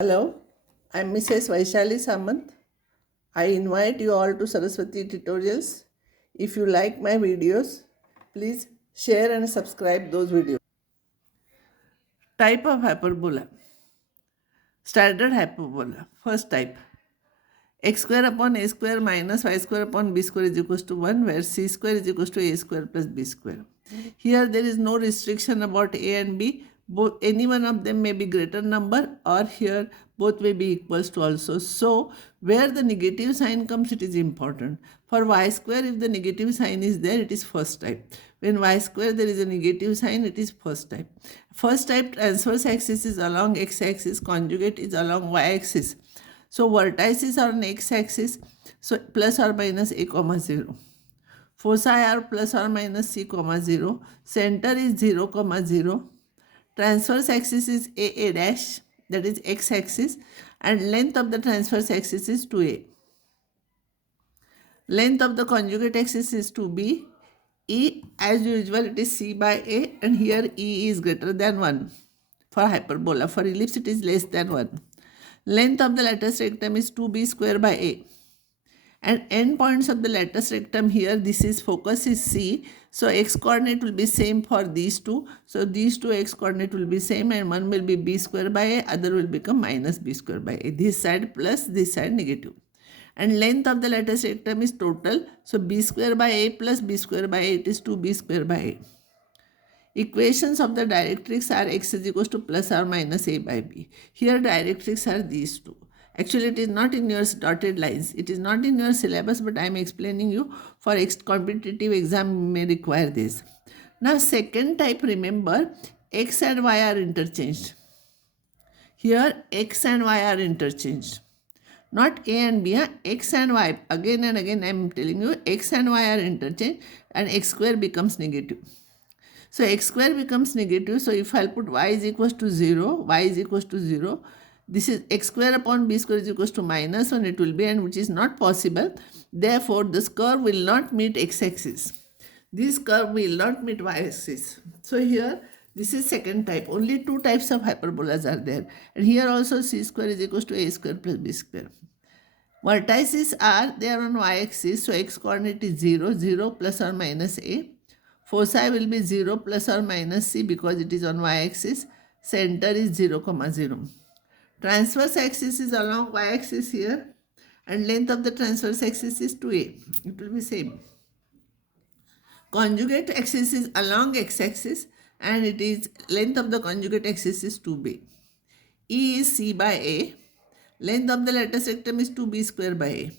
Hello, I'm Mrs. Vaishali Samant. I invite you all to Saraswati Tutorials. If you like my videos, please share and subscribe those videos. Type of hyperbola. Standard hyperbola. First type. X square upon a square minus y square upon b square is equals to 1, where c square is equals to a square plus b square. Here there is no restriction about a and b. Both, any one of them may be greater number, or here both may be equals to also. So where the negative sign comes, it is important. For y square, if the negative sign is there, it is first type. When y square there is a negative sign, it is first type. First type transverse axis is along x axis, conjugate is along y axis. So vertices are on x-axis, so plus or minus a comma 0. Foci are plus or minus c comma 0. Center is 0 comma 0. Transverse axis is a dash, that is x-axis, and length of the transverse axis is 2a. Length of the conjugate axis is 2b. E, as usual, it is c by a, and here e is greater than 1 for hyperbola. For ellipse, it is less than 1. Length of the lattice rectum is 2b square by a. And end points of the lattice rectum here, this is focus is C. So x coordinate will be same for these two. So these two x coordinate will be same, and one will be b square by a, other will become minus b square by a. This side plus, this side negative. And length of the lattice rectum is total. So b square by a plus b square by a, it is 2b square by a. Equations of the directrix are x is equals to plus or minus a by b. Here directrix are these two. Actually, it is not in your dotted lines. It is not in your syllabus, but I am explaining you for competitive exam you may require this. Now, second type, remember, x and y are interchanged. Here, x and y are interchanged. Not a and b, x and y. Again and again, I am telling you, x and y are interchanged, and x square becomes negative. So x square becomes negative. So if I'll put y is equals to 0, y is equals to 0, this is x square upon b square is equals to minus 1, it will be, and which is not possible. Therefore, this curve will not meet x-axis. This curve will not meet y-axis. So here, this is second type. Only two types of hyperbolas are there. And here also c square is equals to a square plus b square. Vertices are there on y-axis. So x coordinate is 0, 0 plus or minus a. Foci will be 0 plus or minus c because it is on y-axis. Center is 0, 0. Transverse axis is along y-axis here, and length of the transverse axis is 2a. It will be same. Conjugate axis is along x-axis, and it is length of the conjugate axis is 2b. E is c by a. Length of the lattice rectum is 2b square by a.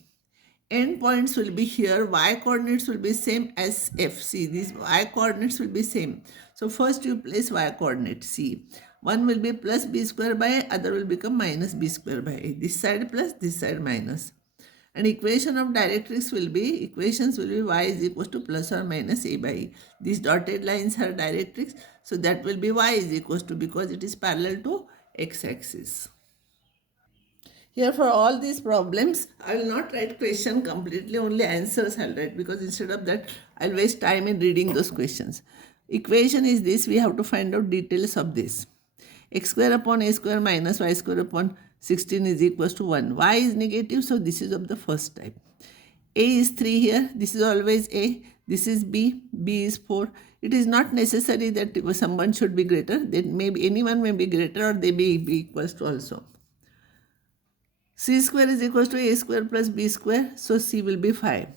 End points will be here. Y coordinates will be same as f. See, these y coordinates will be same. So first you place y coordinate c. One will be plus b square by a, other will become minus b square by a. This side plus, this side minus. And equation of directrix will be, equations will be y is equals to plus or minus a by e. These dotted lines are directrix. So that will be y is equals to, because it is parallel to x-axis. Here for all these problems, I will not write question completely, only answers I will write, because instead of that, I will waste time in reading those questions. Equation is this, we have to find out details of this. X square upon a square minus y square upon 16 is equals to 1. Y is negative, so this is of the first type. A is 3 here, this is always A, this is B, B is 4. It is not necessary that someone should be greater, that maybe anyone may be greater or they may be equals to also. C square is equals to a square plus b square, so c will be 5.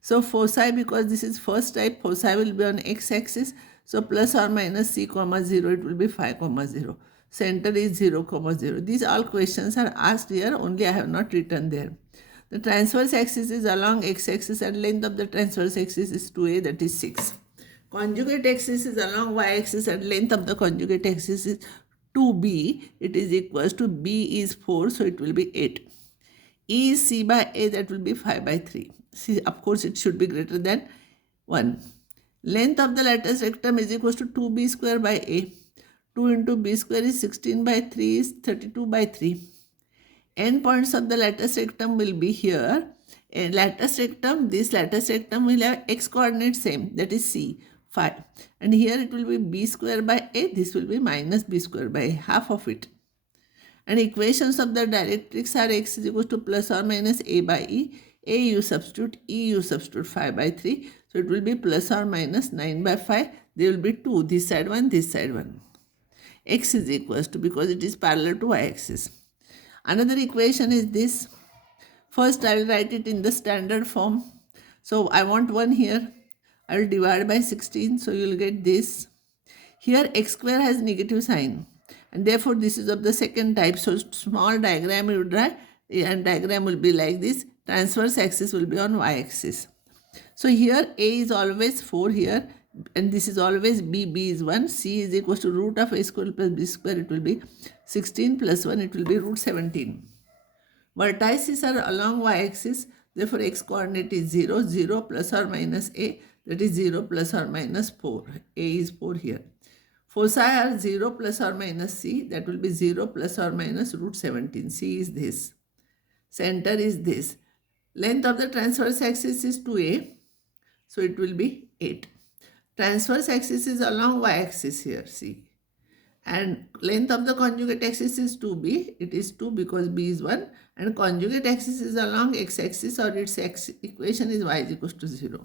So foci, because this is first type, foci will be on x-axis, so plus or minus c comma 0, it will be 5 comma 0. Center is 0 comma 0. These all questions are asked here, only I have not written there. The transverse axis is along x-axis, and length of the transverse axis is 2a, that is 6. Conjugate axis is along y-axis, and length of the conjugate axis is 2b, it is equals to b is 4, so it will be 8. E is c by a, that will be 5 by 3. See, of course, it should be greater than 1. Length of the lattice rectum is equals to 2b square by a. 2 into b square is 16 by 3 is 32 by 3. End points of the lattice rectum will be here. A lattice rectum, this lattice rectum will have x coordinate same, that is c. 5. And here it will be b square by a, this will be minus b square by a, half of it. And equations of the directrix are x is equal to plus or minus a by e. A you substitute, e you substitute 5 by 3. So it will be plus or minus 9 by 5. There will be 2, this side 1, this side 1. X is equals to, because it is parallel to y-axis. Another equation is this. First I will write it in the standard form. So I want 1 here. I will divide by 16. So you will get this. Here x square has negative sign. And therefore this is of the second type. So small diagram you draw, and diagram will be like this. Transverse axis will be on y-axis. So here a is always 4 here, and this is always b is 1. C is equal to root of a square plus b square. It will be 16 plus 1. It will be root 17. Vertices are along y-axis. Therefore x coordinate is 0, 0 plus or minus a. That is 0 plus or minus 4. A is 4 here. Foci are 0 plus or minus c. That will be 0 plus or minus root 17. C is this. Center is this. Length of the transverse axis is 2a. So it will be 8. Transverse axis is along y-axis here, see. And length of the conjugate axis is 2b. It is 2 because b is 1. And conjugate axis is along x-axis, or its equation is y is equal to 0.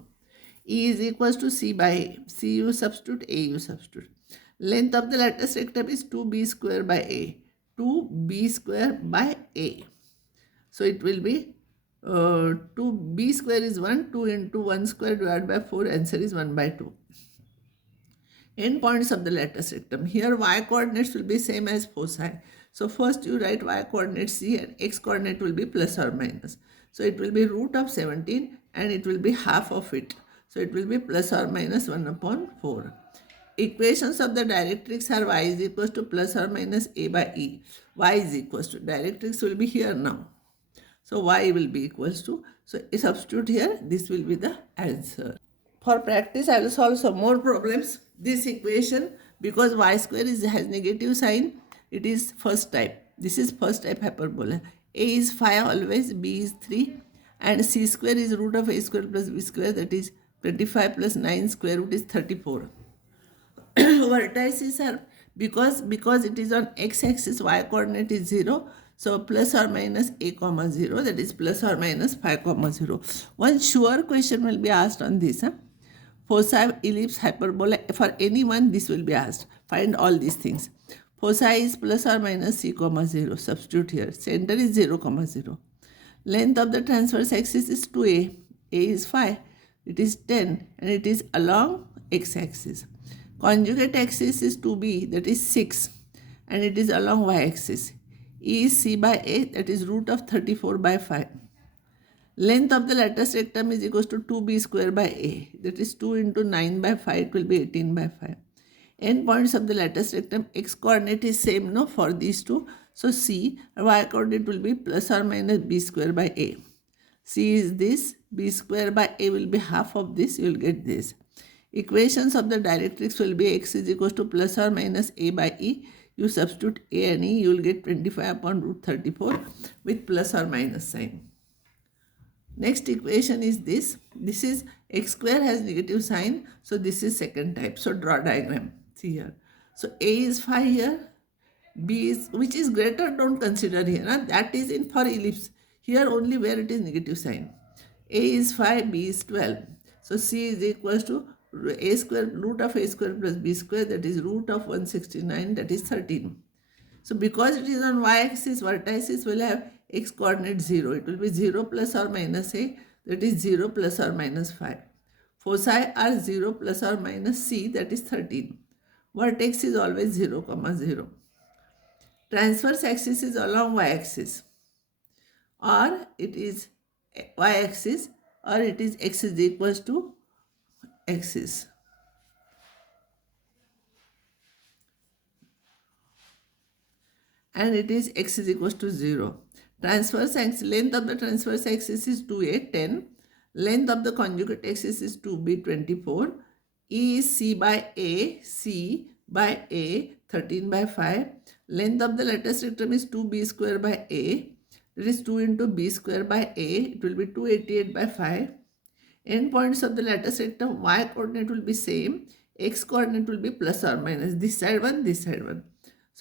E is equals to c by a. C you substitute, a you substitute. Length of the lattice rectum is 2b square by a. 2b square by a. So it will be 2b square is 1. 2 into 1 square divided by 4. Answer is 1 by 2. Endpoints of the lattice rectum. Here y coordinates will be same as foci. So first you write y coordinate c, and x coordinate will be plus or minus. So it will be root of 17, and it will be half of it. So it will be plus or minus 1 upon 4. Equations of the directrix are y is equals to plus or minus a by e. Y is equals to, directrix will be here now. So y will be equals to, so substitute here, this will be the answer. For practice, I will solve some more problems. This equation, because y square has negative sign, it is first type. This is first type hyperbola. A is 5 always, b is 3, and c square is root of a square plus b square, that is 25 plus 9 square root is 34. Vertices are, because it is on x-axis, y coordinate is 0. So plus or minus a comma 0, that is plus or minus 5 comma 0. One sure question will be asked on this. Foci, ellipse, hyperbola, for anyone this will be asked. Find all these things. Foci is plus or minus c comma 0. Substitute here. Center is 0 comma 0. Length of the transverse axis is 2a. A is 5. It is 10, and it is along x-axis. Conjugate axis is 2b, that is 6, and it is along y-axis. E is c by a, that is root of 34 by 5. Length of the lattice rectum is equals to 2b square by a, that is 2 into 9 by 5, it will be 18 by 5. Endpoints of the lattice rectum, x coordinate is same no for these two. So c, y coordinate will be plus or minus b square by a. C is this, b square by a will be half of this, you will get this. Equations of the directrix will be x is equals to plus or minus a by e. You substitute a and e, you will get 25 upon root 34 with plus or minus sign. Next equation is this. This is x square has negative sign. So this is second type. So draw diagram. See here. So a is 5 here. B is, which is greater, don't consider here. That is in for ellipse. Here only where it is negative sign. A is 5, B is 12. So C is equals to a square, root of a square plus b square, that is root of 169, that is 13. So because it is on y-axis, vertices will have x coordinate 0. It will be 0 plus or minus a, that is 0 plus or minus 5. Foci are 0 plus or minus c, that is 13. Vertex is always 0 comma 0. Transverse axis is along y-axis, or it is y-axis, or it is x is equals to axis. And it is x is equals to 0. Transverse axis, length of the transverse axis is 2a, 10. Length of the conjugate axis is 2b, 24. E is c by a, c by a, 13 by 5. Length of the lattice rectum is 2b square by a. That is 2 into b square by a. It will be 288 by 5. Endpoints of the lattice rectum, y coordinate will be same. X coordinate will be plus or minus. This side 1, this side 1.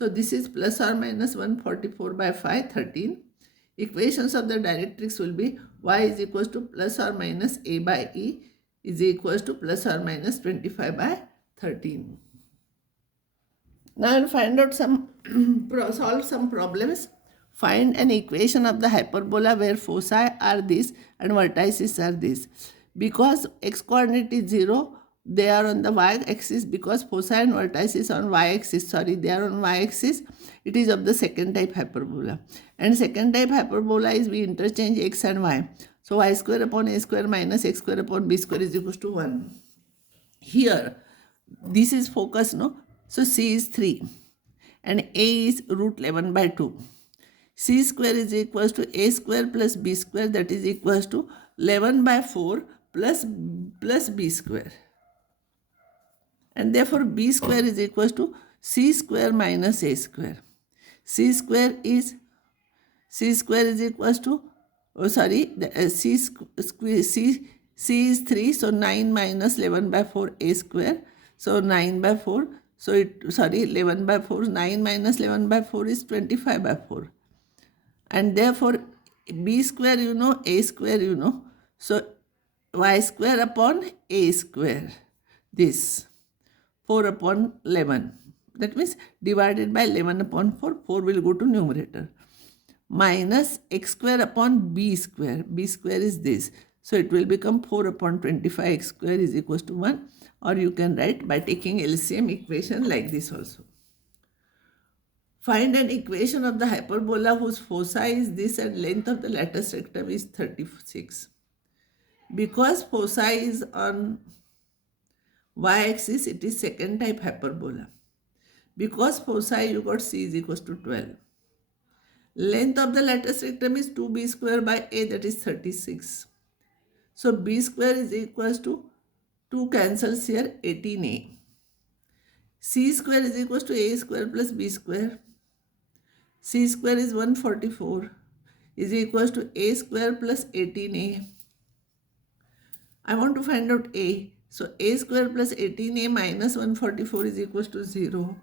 So this is plus or minus 144 by 5, 13. Equations of the directrix will be y is equals to plus or minus a by e is equals to plus or minus 25 by 13. Now I'll find out some solve some problems. Find an equation of the hyperbola where foci are this and vertices are this. Because x coordinate is 0, they are on the y-axis. Because foci and vertices on y-axis, they are on y-axis. It is of the second type hyperbola. And second type hyperbola is we interchange x and y. So y square upon a square minus x square upon b square is equals to 1. Here, this is focus, no? So c is 3 and a is root 11 by 2. C square is equals to a square plus b square, that is equals to 11 by 4 plus b square. And therefore b square is equals to c square minus a square. C square is equals to, c is 3, so 9 minus 11 by 4 a square. So 9 by 4, 11 by 4, 9 minus 11 by 4 is 25 by 4. And therefore b square you know, a square you know. So y square upon a square, this 4 upon 11. That means divided by 11 upon 4, 4 will go to numerator. Minus x square upon b square. B square is this. So it will become 4 upon 25 x square is equals to 1. Or you can write by taking LCM equation like this also. Find an equation of the hyperbola whose foci is this and length of the lattice rectum is 36. Because foci is on y-axis, it is second type hyperbola. Because foci you got c is equals to 12. Length of the lattice rectum is 2b square by a, that is 36. So b square is equals to 2 cancels here, 18a. C square is equals to a square plus b square. C square is 144 is equals to a square plus 18a. I want to find out a. So a square plus 18a minus 144 is equals to 0.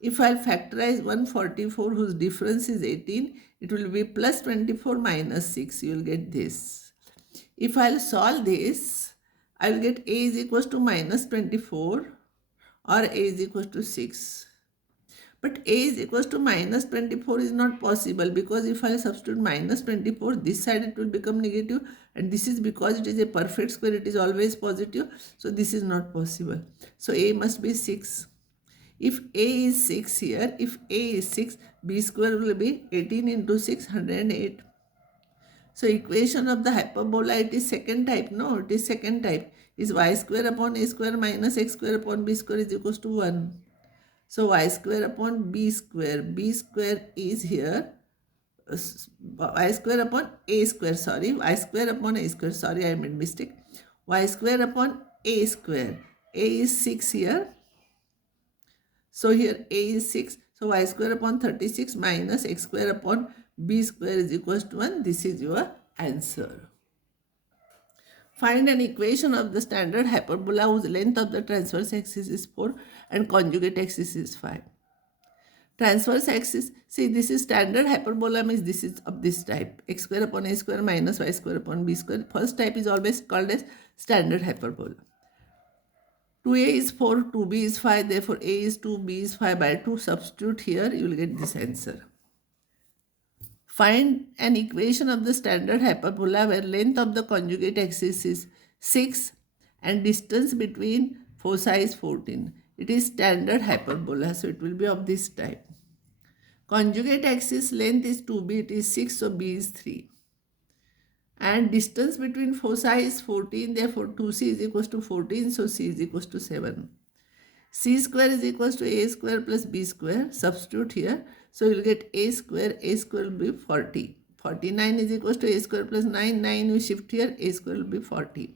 If I'll factorize 144 whose difference is 18, it will be plus 24 minus 6. You will get this. If I'll solve this, I will get a is equals to minus 24 or a is equals to 6. But a is equals to minus 24 is not possible, because if I substitute minus 24, this side it will become negative, and this is because it is a perfect square, it is always positive. So this is not possible. So a must be 6. If a is 6 here, if a is 6, b square will be 18 into 6, 108. So equation of the hyperbola, it is second type. No, it is second type. Is y square upon a square minus x square upon b square is equals to 1. So y square upon b square is here, y square upon a square, y square upon a square, I made mistake. Y square upon a square, a is 6 here. So here a is 6, so y square upon 36 minus x square upon b square is equals to 1. This is your answer. Find an equation of the standard hyperbola whose length of the transverse axis is 4 and conjugate axis is 5. Transverse axis, see this is standard hyperbola, means this is of this type. X square upon a square minus y square upon b square. First type is always called as standard hyperbola. 2a is 4, 2b is 5, therefore a is 2, b is 5 by 2. Substitute here, you will get this answer. Find an equation of the standard hyperbola where length of the conjugate axis is 6 and distance between foci is 14. It is standard hyperbola, so it will be of this type. Conjugate axis length is 2b, it is 6, so b is 3. And distance between foci is 14, therefore 2c is equals to 14, so c is equals to 7. C square is equals to a square plus b square. Substitute here. So you will get a square will be 40. 49 is equals to a square plus 9. 9 you shift here, a square will be 40.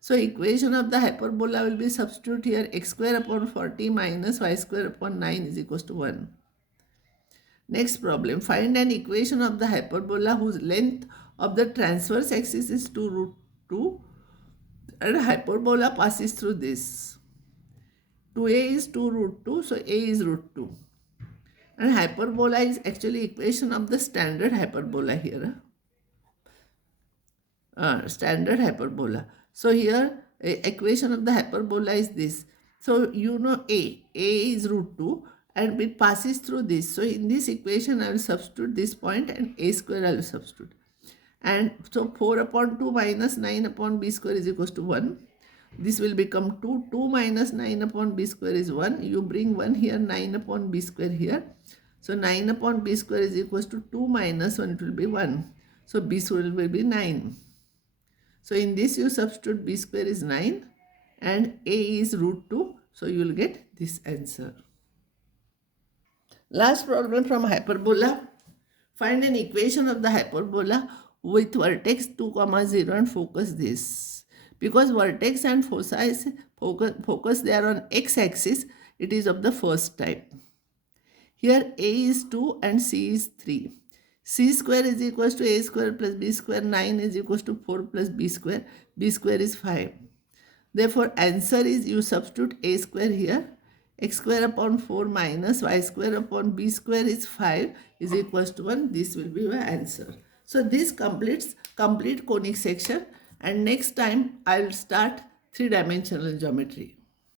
So equation of the hyperbola will be substitute here, x square upon 40 minus y square upon 9 is equals to 1. Next problem. Find an equation of the hyperbola whose length of the transverse axis is 2 root 2 and hyperbola passes through this. 2a is 2 root 2, so a is root 2. And hyperbola is actually equation of the standard hyperbola here. Standard hyperbola. So here equation of the hyperbola is this. So you know a is root 2 and it passes through this. So in this equation I will substitute this point and a square I will substitute. And so 4 upon 2 minus 9 upon b square is equals to 1. This will become 2. 2 minus 9 upon b square is 1. You bring 1 here, 9 upon b square here. So 9 upon b square is equals to 2 minus 1, it will be 1. So b square will be 9. So in this you substitute b square is 9 and a is root 2. So you will get this answer. Last problem from hyperbola. Find an equation of the hyperbola with vertex 2, 0 and focus this. Because vertex and foci focus they are on x-axis, it is of the first type. Here a is 2 and c is 3. C square is equals to a square plus b square. 9 is equals to 4 plus b square. B square is 5. Therefore, answer is you substitute a square here. X square upon 4 minus y square upon b square is 5 is equals to 1. This will be your answer. So, this completes complete conic section, and next time I will start 3-dimensional geometry.